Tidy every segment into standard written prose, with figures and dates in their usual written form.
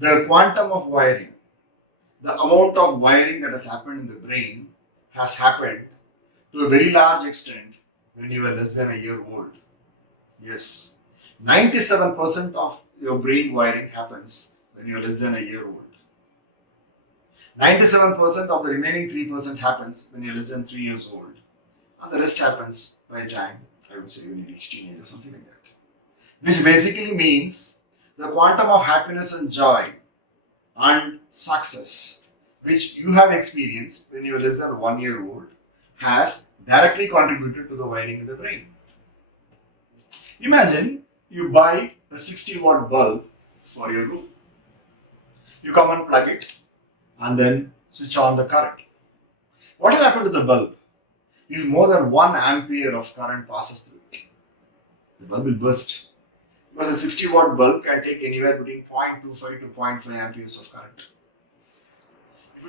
The quantum of wiring, the amount of wiring that has happened in the brain has happened to a very large extent when you were less than a year old. Yes, 97% of your brain wiring happens when you are less than a year old. 97% of the remaining 3% happens when you're less than 3 years old. And the rest happens by the time, I would say, when you reach teenage or something like that. Which basically means the quantum of happiness and joy and success which you have experienced when you were less than 1 year old has directly contributed to the wiring in the brain. Imagine you buy a 60-watt bulb for your room. You come and plug it and then switch on the current. What will happen to the bulb? If more than 1 ampere of current passes through it, the bulb will burst. Because a 60-watt bulb can take anywhere between 0.25 to 0.5 amperes of current.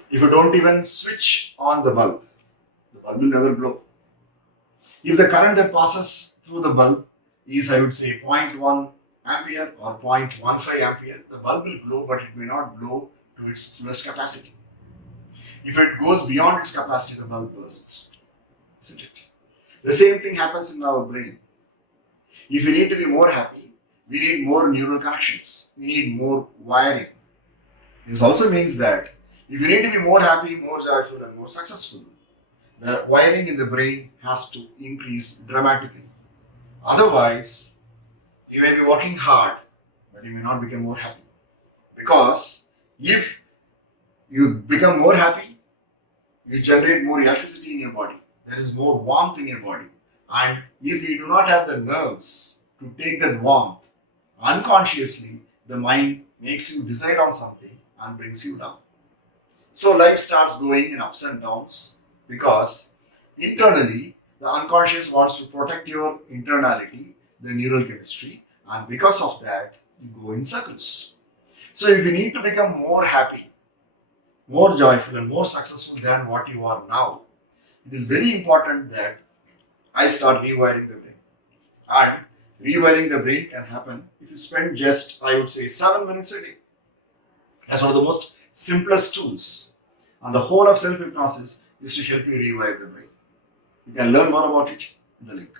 If you don't even switch on the bulb will never glow. If the current that passes through the bulb is, I would say, 0.1 ampere or 0.15 ampere, the bulb will glow, but it may not glow to its fullest capacity. If it goes beyond its capacity, the bulb bursts. Isn't it? The same thing happens in our brain. If we need to be more happy, we need more neural connections. We need more wiring. This also means that if you need to be more happy, more joyful, and more successful, the wiring in the brain has to increase dramatically. Otherwise, you may be working hard, but you may not become more happy. Because if you become more happy, you generate more electricity in your body. There is more warmth in your body. And if you do not have the nerves to take that warmth, unconsciously, the mind makes you decide on something and brings you down. So life starts going in ups and downs because internally, the unconscious wants to protect your internality, the neural chemistry, and because of that, you go in circles. So if you need to become more happy, more joyful, and more successful than what you are now, it is very important that I start rewiring the brain. And rewiring the brain can happen if you spend just, I would say, 7 minutes a day. That's one of the most simplest tools. And the whole of self-hypnosis is to help you rewire the brain. You can learn more about it in the link.